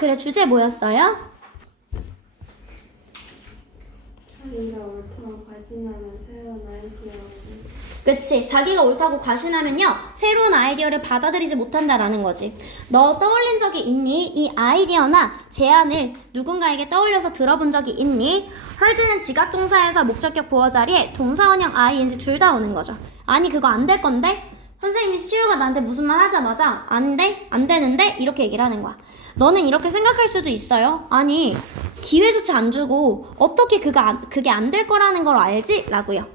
글의 주제 뭐였어요? 자기가 옳다고 과신하면 새로운 아이디어를. 그치. 자기가 옳다고 과신하면요, 새로운 아이디어를 받아들이지 못한다라는 거지. 너 떠올린 적이 있니? 이 아이디어나 제안을 누군가에게 떠올려서 들어본 적이 있니? heard는 지각동사에서 목적격 보어 자리에 동사원형 ing 둘 다 오는 거죠. 아니 그거 안 될 건데? 선생님이 시우가 나한테 무슨 말 하자마자 안 돼? 안 되는데? 이렇게 얘기를 하는 거야. 너는 이렇게 생각할 수도 있어요. 아니 기회조차 안 주고 어떻게 그게 안 될 거라는 걸 알지? 라고요.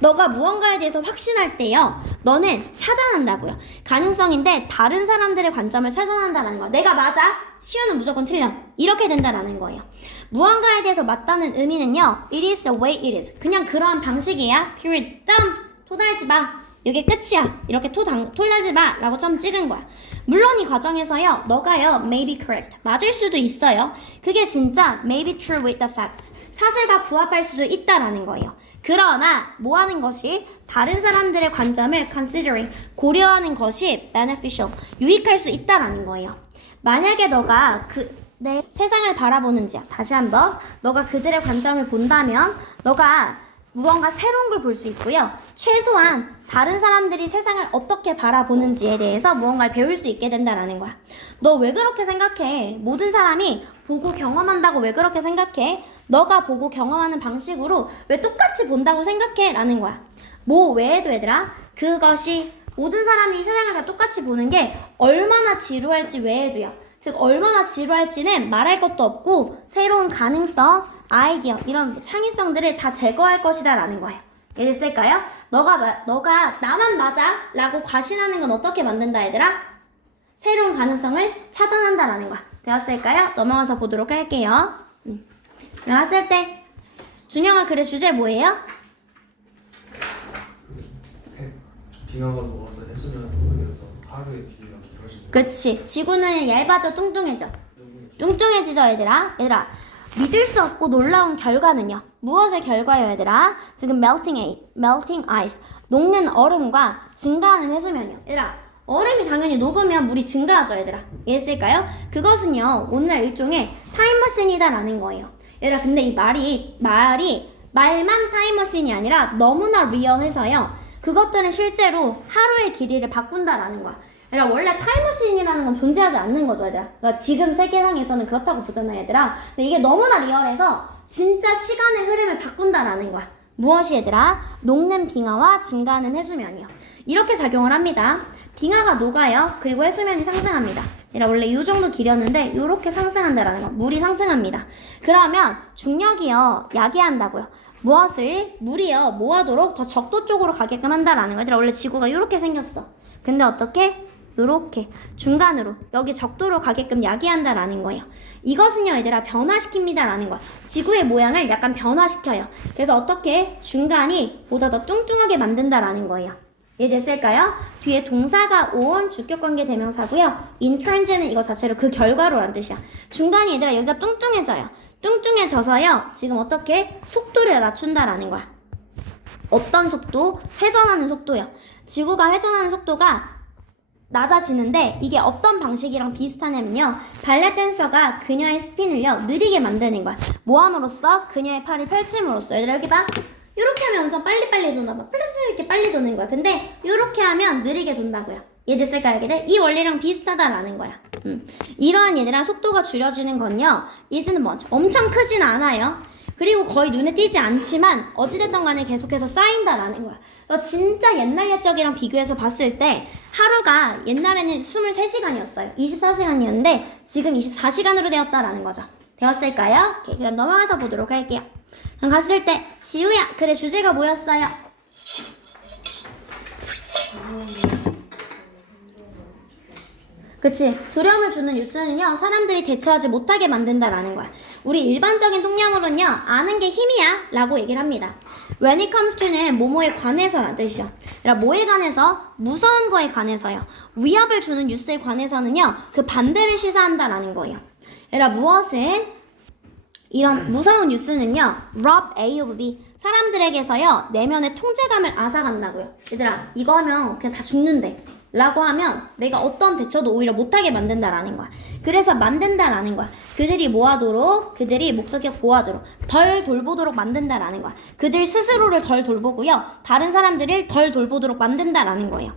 너가 무언가에 대해서 확신할 때요, 너는 차단한다고요. 가능성인데 다른 사람들의 관점을 차단한다라는 거야. 내가 맞아? 시우는 무조건 틀려. 이렇게 된다라는 거예요. 무언가에 대해서 맞다는 의미는요, it is the way it is. 그냥 그러한 방식이야. period. 점. 토달지 마. 이게 끝이야. 이렇게 토달지 마. 라고 점 찍은 거야. 물론 이 과정에서요, 너가요, may be correct. 맞을 수도 있어요. 그게 진짜 may be true with the facts. 사실과 부합할 수도 있다라는 거예요. 그러나 뭐 하는 것이 다른 사람들의 관점을 considering, 고려하는 것이 beneficial, 유익할 수 있다라는 거예요. 만약에 너가 내 세상을 바라보는지야. 다시 한번. 너가 그들의 관점을 본다면 너가 무언가 새로운 걸 볼 수 있고요. 최소한 다른 사람들이 세상을 어떻게 바라보는지에 대해서 무언가를 배울 수 있게 된다라는 거야. 너 왜 그렇게 생각해? 모든 사람이 보고 경험한다고 왜 그렇게 생각해? 너가 보고 경험하는 방식으로 왜 똑같이 본다고 생각해? 라는 거야. 뭐 외에도 얘들아, 그것이 모든 사람이 세상을 다 똑같이 보는 게 얼마나 지루할지 외에도요. 즉 얼마나 지루할지는 말할 것도 없고 새로운 가능성, 아이디어, 이런 창의성들을 다 제거할 것이다 라는 거예요. 예를 쓸까요? 너가 나만 맞아 라고 과신하는 건 어떻게 만든다 얘들아? 새로운 가능성을 차단한다 라는 거야. 되었을까요? 넘어가서 보도록 할게요. 나왔을 때 준영아 글의 주제 뭐예요? 빙하가 녹아서 해수면 상승해서 하루의 길이가 길어지고. 그치. 지구는 얇아져 뚱뚱해져. 뚱뚱해지죠 얘들아. 믿을 수 없고 놀라운 결과는요. 무엇의 결과예요 얘들아? 지금 melting ice, 녹는 얼음과 증가하는 해수면이요. 얘들아, 얼음이 당연히 녹으면 물이 증가하죠 얘들아. 이해했을까요? 그것은요, 오늘날 일종의 타임머신이다 라는 거예요. 얘들아, 근데 이 말만 타임머신이 아니라 너무나 리얼해서요, 그것들은 실제로 하루의 길이를 바꾼다라는 거야. 얘들아, 원래 타임머신이라는 건 존재하지 않는 거죠 얘들아. 그러니까 지금 세계상에서는 그렇다고 보잖아 얘들아. 근데 이게 너무나 리얼해서 진짜 시간의 흐름을 바꾼다라는 거야. 무엇이 얘들아? 녹는 빙하와 증가하는 해수면이요. 이렇게 작용을 합니다. 빙하가 녹아요. 그리고 해수면이 상승합니다. 얘들아, 원래 이 정도 길이었는데 이렇게 상승한다라는 거. 물이 상승합니다. 그러면 중력이요, 야기한다고요. 무엇을? 물이요, 뭐하도록 더 적도 쪽으로 가게끔 한다라는 거. 얘들아, 원래 지구가 이렇게 생겼어. 근데 어떻게? 요렇게 중간으로 여기 적도로 가게끔 야기한다라는 거예요. 이것은요 얘들아 변화시킵니다 라는 거야. 지구의 모양을 약간 변화시켜요. 그래서 어떻게? 중간이 보다 더 뚱뚱하게 만든다라는 거예요. 이해됐을까요? 뒤에 동사가 온 주격관계 대명사고요. in turns는 이거 자체로 그 결과로란 뜻이야. 중간이 얘들아 여기가 뚱뚱해져요. 뚱뚱해져서요 지금 어떻게? 속도를 낮춘다라는 거야. 어떤 속도? 회전하는 속도요. 지구가 회전하는 속도가 낮아지는데 이게 어떤 방식이랑 비슷하냐면요, 발레 댄서가 그녀의 스핀을요 느리게 만드는 거야. 뭐 함으로써? 그녀의 팔을 펼침으로써. 얘들아 여기 봐, 이렇게 하면 엄청 빨리빨리 돈다. 막 이렇게 빨리 도는 거야. 근데 이렇게 하면 느리게 돈다고요. 이해됐을까 얘기들? 이 원리랑 비슷하다라는 거야. 이러한 얘들아 속도가 줄여지는 건요, 이제는 뭐죠? 엄청 크진 않아요. 그리고 거의 눈에 띄지 않지만 어찌됐든 간에 계속해서 쌓인다라는 거야. 너 진짜 옛날 옛적이랑 비교해서 봤을 때 하루가 옛날에는 23시간이었어요. 24시간이었는데 지금 24시간으로 되었다라는 거죠. 되었을까요? 오케이, 그럼 넘어가서 보도록 할게요. 그럼 갔을 때 지우야 글의 주제가 뭐였어요? 그치. 두려움을 주는 뉴스는요 사람들이 대처하지 못하게 만든다라는 거야. 우리 일반적인 통념으로는요 아는 게 힘이야 라고 얘기를 합니다. When it comes to는 뭐뭐에 관해서란 뜻이죠. 그러니까 뭐에 관해서? 무서운 거에 관해서요. 위협을 주는 뉴스에 관해서는요 그 반대를 시사한다라는 거예요. 그러니까 무엇은? 이런 무서운 뉴스는요 rob A of B, 사람들에게서요 내면의 통제감을 앗아간다고요. 얘들아 이거 하면 그냥 다 죽는데. 라고 하면 내가 어떤 대처도 오히려 못하게 만든다라는 거야. 그래서 만든다라는 거야. 그들이 뭐하도록? 그들이 목적격 보호하도록 덜 돌보도록 만든다라는 거야. 그들 스스로를 덜 돌보고요. 다른 사람들을 덜 돌보도록 만든다라는 거예요.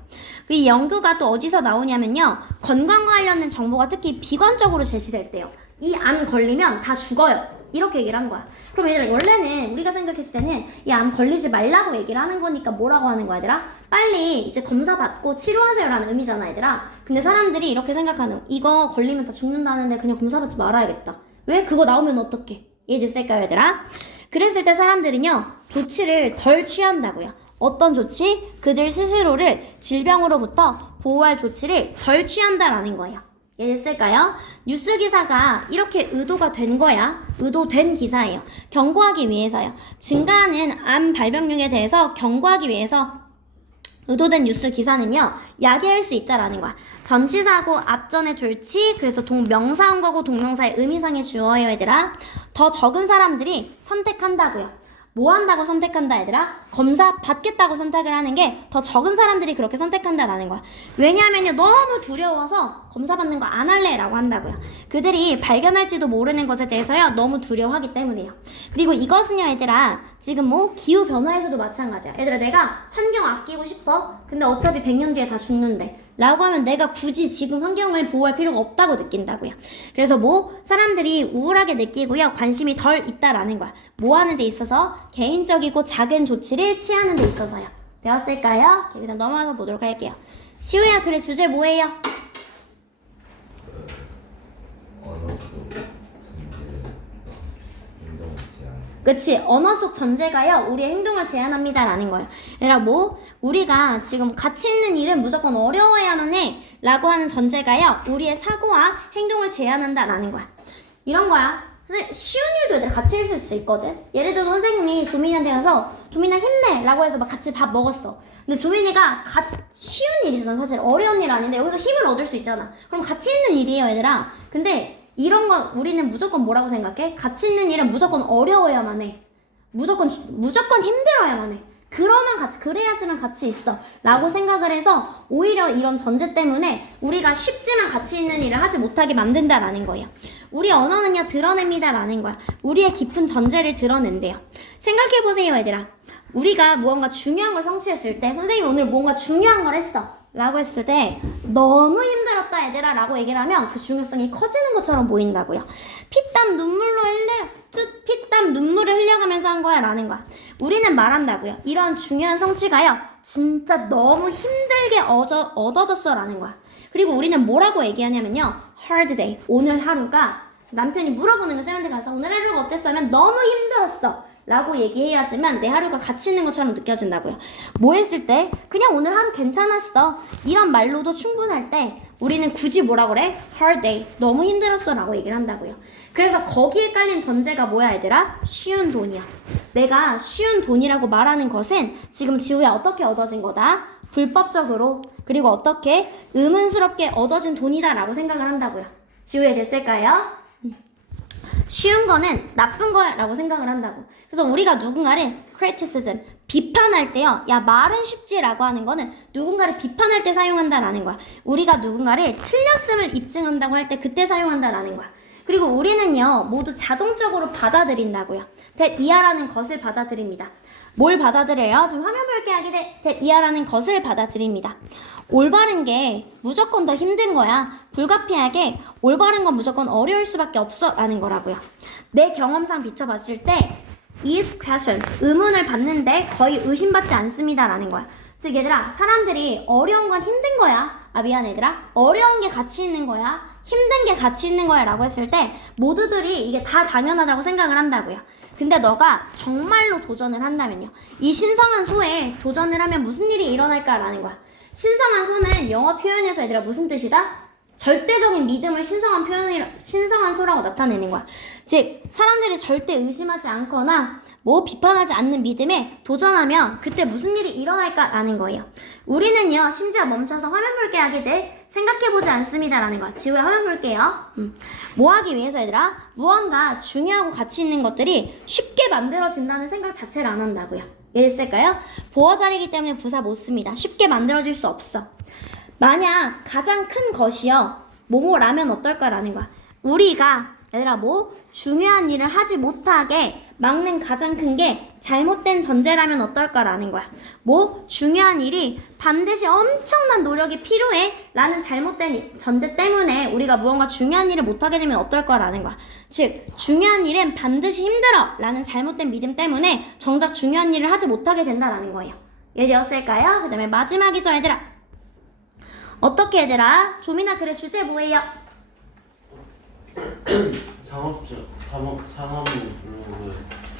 이 연구가 또 어디서 나오냐면요. 건강과 관련된 정보가 특히 비관적으로 제시될 때요. 이 암 걸리면 다 죽어요. 이렇게 얘기를 한 거야. 그럼 얘들아, 원래는 우리가 생각했을 때는 이 암 걸리지 말라고 얘기를 하는 거니까 뭐라고 하는 거야, 얘들아? 빨리 이제 검사 받고 치료하세요라는 의미잖아, 얘들아. 근데 사람들이 이렇게 생각하는 거. 이거 걸리면 다 죽는다는데 그냥 검사 받지 말아야겠다. 왜? 그거 나오면 어떡해? 이해됐을까요, 얘들아? 그랬을 때 사람들은요, 조치를 덜 취한다고요. 어떤 조치? 그들 스스로를 질병으로부터 보호할 조치를 덜 취한다라는 거예요. 이해됐을까요? 뉴스 기사가 이렇게 의도가 된 거야. 의도된 기사예요. 경고하기 위해서요. 증가하는 암 발병률에 대해서 경고하기 위해서 의도된 뉴스 기사는요. 야기할 수 있다라는 거야. 전치사고 앞전에 졸치, 그래서 명사원과고 동명사의 의미상의 주어예요, 얘들아. 더 적은 사람들이 선택한다고요. 뭐 한다고 선택한다, 얘들아? 검사 받겠다고 선택을 하는 게 더 적은 사람들이 그렇게 선택한다라는 거야. 왜냐하면요, 너무 두려워서 검사 받는 거 안 할래라고 한다고요. 그들이 발견할지도 모르는 것에 대해서요, 너무 두려워하기 때문이에요. 그리고 이것은요, 얘들아, 지금 뭐 기후 변화에서도 마찬가지야. 얘들아, 내가 환경 아끼고 싶어? 근데 어차피 100년 뒤에 다 죽는데 라고 하면 내가 굳이 지금 환경을 보호할 필요가 없다고 느낀다고요. 그래서 뭐 사람들이 우울하게 느끼고요, 관심이 덜 있다라는 거야. 뭐 하는 데 있어서? 개인적이고 작은 조치를 취하는 데 있어서요. 되었을까요? 그냥 넘어가서 보도록 할게요. 시우야, 그래, 주제 뭐예요? 언어 속 전제 행동 제한. 그치, 언어 속 전제가요, 우리의 행동을 제한합니다 라는 거예요. 얘들아, 뭐 우리가 지금 가치 있는 일은 무조건 어려워야만 해 라고 하는 전제가요, 우리의 사고와 행동을 제한한다 라는 거야. 이런 거야. 근데 쉬운 일도 얘들아 같이 있을 수 있거든. 예를 들어 선생님이 조민이한테 가서 조민아 힘내 라고 해서 막 같이 밥 먹었어. 근데 조민이가 쉬운 일이잖아. 사실 어려운 일 아닌데 여기서 힘을 얻을 수 있잖아. 그럼 가치 있는 일이에요, 얘들아. 근데 이런 거 우리는 무조건 뭐라고 생각해? 가치 있는 일은 무조건 어려워야만 해. 무조건 힘들어야만 해. 그래야지만 가치 있어 라고 생각을 해서 오히려 이런 전제 때문에 우리가 쉽지만 가치 있는 일을 하지 못하게 만든다라는 거예요. 우리 언어는요, 드러냅니다 라는 거야. 우리의 깊은 전제를 드러낸대요. 생각해보세요, 얘들아. 우리가 무언가 중요한 걸 성취했을 때, 선생님이 오늘 뭔가 중요한 걸 했어 라고 했을 때 너무 힘들었다 얘들아 라고 얘기를 하면 그 중요성이 커지는 것처럼 보인다고요. 피땀 눈물을 흘려가면서 한 거야 라는 거야. 우리는 말한다고요. 이런 중요한 성취가요, 진짜 너무 힘들게 얻어졌어 라는 거야. 그리고 우리는 뭐라고 얘기하냐면요, hard day, 오늘 하루가, 남편이 물어보는 거 쌤한테 가서 오늘 하루가 어땠어 하면 너무 힘들었어 라고 얘기해야지만 내 하루가 가치 있는 것처럼 느껴진다고요. 뭐 했을 때? 그냥 오늘 하루 괜찮았어 이런 말로도 충분할 때 우리는 굳이 뭐라 그래? hard day, 너무 힘들었어 라고 얘기를 한다고요. 그래서 거기에 깔린 전제가 뭐야, 얘들아? 쉬운 돈이야. 내가 쉬운 돈이라고 말하는 것은 지금 지우야 어떻게 얻어진 거다? 불법적으로, 그리고 어떻게 의문스럽게 얻어진 돈이다 라고 생각을 한다고요. 지우야, 됐을까요? 쉬운 거는 나쁜 거야 라고 생각을 한다고. 그래서 우리가 누군가를 criticism, 비판할 때요, 야 말은 쉽지 라고 하는 거는 누군가를 비판할 때 사용한다라는 거야. 우리가 누군가를 틀렸음을 입증한다고 할 때 그때 사용한다라는 거야. 그리고 우리는요, 모두 자동적으로 받아들인다고요. that 이하라는 것을 받아들입니다. 뭘 받아들여요? 지금 화면 볼게 하게 돼. that 이하라는 것을 받아들입니다. 올바른 게 무조건 더 힘든 거야. 불가피하게 올바른 건 무조건 어려울 수밖에 없어 라는 거라고요. 내 경험상 비춰봤을 때 is question, 의문을 받는데 거의 의심받지 않습니다 라는 거야. 즉 얘들아, 사람들이 어려운 건 힘든 거야. 아 미안 얘들아, 어려운 게 가치 있는 거야, 힘든 게 가치 있는 거야 라고 했을 때 모두들이 이게 다 당연하다고 생각을 한다고요. 근데 너가 정말로 도전을 한다면요, 이 신성한 소에 도전을 하면 무슨 일이 일어날까라는 거야. 신성한 소는 영어 표현에서 얘들아 무슨 뜻이다? 절대적인 믿음을 신성한 소라고 나타내는 거야. 즉 사람들이 절대 의심하지 않거나 뭐 비판하지 않는 믿음에 도전하면 그때 무슨 일이 일어날까라는 거예요. 우리는요, 심지어 멈춰서 화면 볼게 하게 돼 생각해보지 않습니다 라는 거야. 지우야 화면 볼게요. 뭐 하기 위해서 얘들아? 무언가 중요하고 가치 있는 것들이 쉽게 만들어진다는 생각 자체를 안 한다고요. 이해했을까요? 보어 자리이기 때문에 부사 못 씁니다. 쉽게 만들어질 수 없어. 만약 가장 큰 것이요 뭐뭐라면 어떨까라는 거야. 우리가 얘들아 뭐 중요한 일을 하지 못하게 막는 가장 큰 게 잘못된 전제라면 어떨까라는 거야. 뭐 중요한 일이 반드시 엄청난 노력이 필요해 라는 잘못된 전제 때문에 우리가 무언가 중요한 일을 못하게 되면 어떨까라는 거야. 즉 중요한 일은 반드시 힘들어 라는 잘못된 믿음 때문에 정작 중요한 일을 하지 못하게 된다라는 거예요. 이해되었을까요? 그 다음에 마지막이죠 얘들아. 어떻게 얘들아? 조민아 그래 주제 뭐예요? 산업부 블로그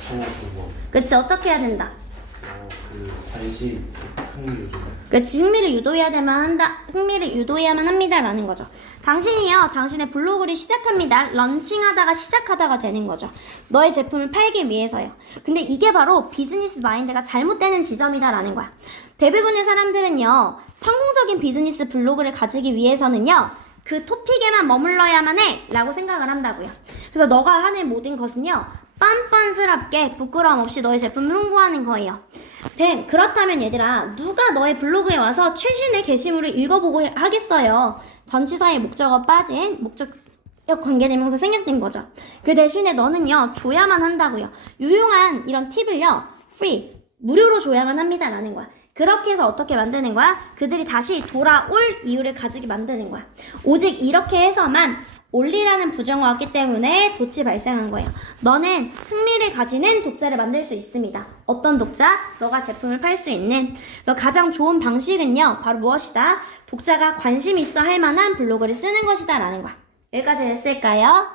창업방법. 그치 어떻게 해야 된다? 그 관심 흥미 요즘. 그치 흥미를 유도해야만 합니다라는 거죠. 당신이요 당신의 블로그를 시작합니다. 런칭하다가 시작하다가 되는 거죠. 너의 제품을 팔기 위해서요. 근데 이게 바로 비즈니스 마인드가 잘못되는 지점이다라는 거야. 대부분의 사람들은요 성공적인 비즈니스 블로그를 가지기 위해서는요 그 토픽에만 머물러야만 해 라고 생각을 한다고요. 그래서 너가 하는 모든 것은요 뻔뻔스럽게 부끄러움 없이 너의 제품을 홍보하는 거예요. 그렇다면 얘들아 누가 너의 블로그에 와서 최신의 게시물을 읽어보고 하겠어요. 전치사의 목적어 빠진 목적 관계대명사 생략된 거죠. 그 대신에 너는요 줘야만 한다고요. 유용한 이런 팁을요 free 무료로 줘야만 합니다라는 거야. 그렇게 해서 어떻게 만드는 거야? 그들이 다시 돌아올 이유를 가지게 만드는 거야. 오직 이렇게 해서만 올리라는 부정어가 왔기 때문에 돛이 발생한 거예요. 너는 흥미를 가지는 독자를 만들 수 있습니다. 어떤 독자? 너가 제품을 팔 수 있는. 그래서 가장 좋은 방식은요 바로 무엇이다? 독자가 관심 있어 할 만한 블로그를 쓰는 것이다 라는 거야. 여기까지 됐을까요?